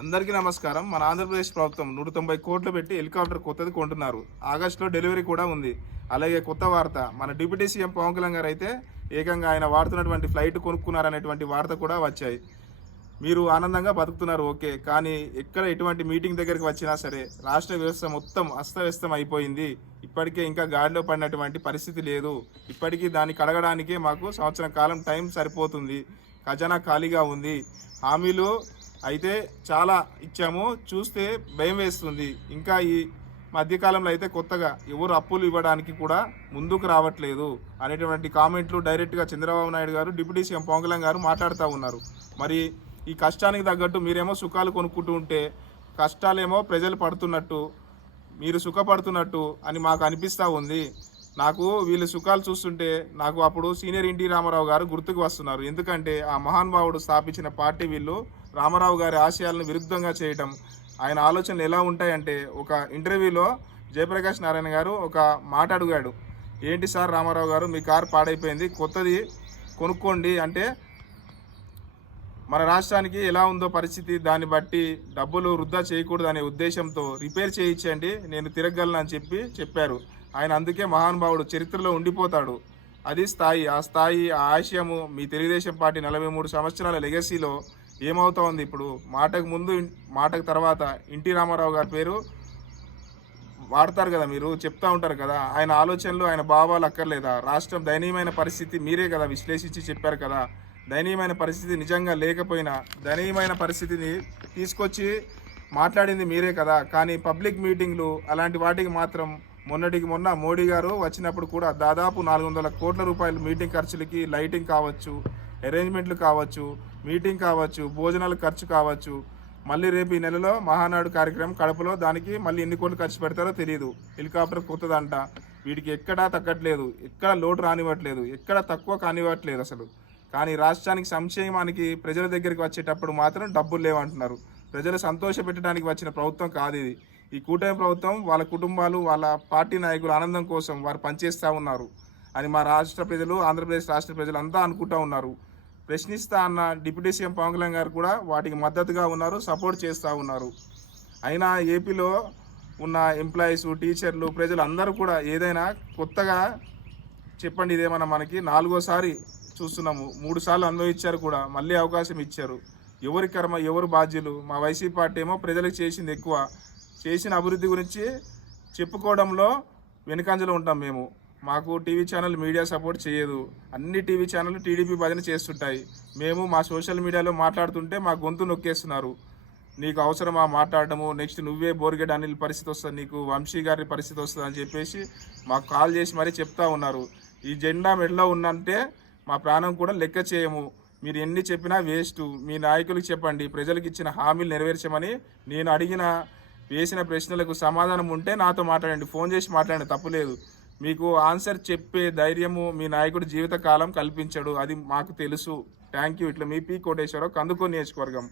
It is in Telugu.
అందరికీ నమస్కారం. మన ఆంధ్రప్రదేశ్ ప్రభుత్వం 190 కోట్లు పెట్టి హెలికాప్టర్ కొత్తది కొంటున్నారు. ఆగస్టులో డెలివరీ కూడా ఉంది. అలాగే కొత్త వార్త, మన డిప్యూటీ సీఎం పవన్ కళ్యాణ్ గారు అయితే ఏకంగా ఆయన వాడుతున్నటువంటి ఫ్లైట్ కొనుక్కున్నారనేటువంటి వార్త కూడా వచ్చాయి. మీరు ఆనందంగా బతుకుతున్నారు, ఓకే. కానీ ఎక్కడ ఎటువంటి మీటింగ్ దగ్గరికి వచ్చినా సరే రాష్ట్ర వ్యవస్థ మొత్తం అస్తవ్యస్తం అయిపోయింది. ఇప్పటికే ఇంకా గాడిలో పడినటువంటి పరిస్థితి లేదు. ఇప్పటికీ దాన్ని కడగడానికే మాకు సంవత్సరం కాలం టైం సరిపోతుంది. ఖజానా ఖాళీగా ఉంది. హామీలు అయితే చాలా ఇచ్చాము, చూస్తే భయం వేస్తుంది. ఇంకా ఈ మధ్యకాలంలో అయితే కొత్తగా ఎవరు అప్పులు ఇవ్వడానికి కూడా ముందుకు రావట్లేదు అనేటువంటి కామెంట్లు డైరెక్ట్గా చంద్రబాబు నాయుడు గారు, డిప్యూటీ సీఎం పవన్ కళ్యాణ్ గారు మాట్లాడుతూ ఉన్నారు. మరి ఈ కష్టానికి తగ్గట్టు మీరేమో సుఖాలు కొనుక్కుంటూ ఉంటే కష్టాలేమో ప్రజలు పడుతున్నట్టు, మీరు సుఖపడుతున్నట్టు అని మాకు అనిపిస్తూ ఉంది. నాకు వీళ్ళ సుఖాలు చూస్తుంటే నాకు అప్పుడు సీనియర్ ఎన్టీ రామారావు గారు గుర్తుకు వస్తున్నారు. ఎందుకంటే ఆ మహానుభావుడు స్థాపించిన పార్టీ వీళ్ళు రామారావు గారి ఆశయాలను విరుద్ధంగా చేయటం. ఆయన ఆలోచనలు ఎలా ఉంటాయంటే, ఒక ఇంటర్వ్యూలో జయప్రకాష్ నారాయణ గారు ఒక మాట అడిగాడు, ఏంటి సార్ రామారావు గారు, మీ కారు పాడైపోయింది, కొత్తది కొనుక్కోండి అంటే మన రాష్ట్రానికి ఎలా ఉందో పరిస్థితి, దాన్ని బట్టి డబ్బులు వృధా చేయకూడదు అనే ఉద్దేశంతో రిపేర్ చేయించండి, నేను తిరగలను అని చెప్పారు ఆయన. అందుకే మహానుభావుడు చరిత్రలో ఉండిపోతాడు. అది స్థాయి, ఆ స్థాయి, ఆ ఆశయము మీ తెలుగుదేశం పార్టీ 43 సంవత్సరాల లెగసీలో ఏమవుతా ఉంది. ఇప్పుడు మాటకు ముందు మాటకు తర్వాత ఎన్టీ రామారావు గారి పేరు వాడతారు కదా, మీరు చెప్తా ఉంటారు కదా, ఆయన ఆలోచనలు, ఆయన భావాలు అక్కర్లేదా? రాష్ట్రం దయనీయమైన పరిస్థితి మీరే కదా విశ్లేషించి చెప్పారు కదా. దయనీయమైన పరిస్థితి నిజంగా లేకపోయినా దయనీయమైన పరిస్థితిని తీసుకొచ్చి మాట్లాడింది మీరే కదా. కానీ పబ్లిక్ మీటింగ్లు అలాంటి వాటికి మాత్రం మొన్నటికి మొన్న మోడీ గారు వచ్చినప్పుడు కూడా దాదాపు 400 కోట్ల రూపాయలు మీటింగ్ ఖర్చులకి, లైటింగ్ కావచ్చు, అరేంజ్మెంట్లు కావచ్చు, మీటింగ్ కావచ్చు, భోజనాల ఖర్చు కావచ్చు. మళ్ళీ రేపు ఈ నెలలో మహానాడు కార్యక్రమం కడపలో, దానికి మళ్ళీ ఎన్ని కోట్లు ఖర్చు పెడతారో తెలియదు. హెలికాప్టర్ కొత్తదంట. వీటికి ఎక్కడా తగ్గట్లేదు, ఎక్కడ లోటు రానివ్వట్లేదు, ఎక్కడ తక్కువ కానివ్వట్లేదు అసలు. కానీ రాష్ట్రానికి సంక్షేమానికి ప్రజల దగ్గరికి వచ్చేటప్పుడు మాత్రం డబ్బులు లేవంటున్నారు. ప్రజలు సంతోష పెట్టడానికి వచ్చిన ప్రభుత్వం కాదు ఇది. ఈ కూటమి ప్రభుత్వం వాళ్ళ కుటుంబాలు, వాళ్ళ పార్టీ నాయకుల ఆనందం కోసం వారు పనిచేస్తూ ఉన్నారు అని మా రాష్ట్ర ప్రజలు, ఆంధ్రప్రదేశ్ రాష్ట్ర ప్రజలు అంతా అనుకుంటూ ఉన్నారు. ప్రశ్నిస్తా అన్న డిప్యూటీ సీఎం పవన్ కళ్యాణ్ గారు కూడా వాటికి మద్దతుగా ఉన్నారు, సపోర్ట్ చేస్తూ ఉన్నారు. అయినా ఏపీలో ఉన్న ఎంప్లాయీస్, టీచర్లు, ప్రజలు అందరూ కూడా ఏదైనా కొత్తగా చెప్పండి, ఇదేమన్నా మనకి 4వసారి చూస్తున్నాము. 3 సార్లు అనుభవించారు కూడా, మళ్ళీ అవకాశం ఇచ్చారు. ఎవరి కర్మ ఎవరు బాధ్యులు? మా వైసీపీ పార్టీ ఏమో ప్రజలకు చేసింది ఎక్కువ, చేసిన అభివృద్ధి గురించి చెప్పుకోవడంలో వెనుకంజలో ఉంటాం మేము. మాకు టీవీ ఛానల్ మీడియా సపోర్ట్ చేయదు. అన్ని టీవీ ఛానళ్ళు టీడీపీ భజన చేస్తుంటాయి. మేము మా సోషల్ మీడియాలో మాట్లాడుతుంటే మా గొంతు నొక్కేస్తున్నారు. నీకు అవసరమా మాట్లాడటము, నెక్స్ట్ నువ్వే బోర్గెడ్ అనిల్ పరిస్థితి వస్తుంది, నీకు వంశీ గారి పరిస్థితి వస్తుంది అని చెప్పేసి మాకు కాల్ చేసి మరీ చెప్తా ఉన్నారు. ఈ జెండా మెడలో ఉన్నంటే మా ప్రాణం కూడా లెక్క చేయము. మీరు ఎన్ని చెప్పినా వేస్ట్. మీ నాయకులకు చెప్పండి, ప్రజలకు ఇచ్చిన హామీలు నెరవేర్చమని. నేను అడిగిన వేసిన ప్రశ్నలకు సమాధానం ఉంటే నాతో మాట్లాడండి, ఫోన్ చేసి మాట్లాడండి, తప్పులేదు. మీకు ఆన్సర్ చెప్పే ధైర్యము మీ నాయకుడు జీవితకాలం కల్పించడు, అది మాకు తెలుసు. Thank you. ఇట్లా మీ పి కోటేశ్వరరావు, కందుకూరు నియోజకవర్గం.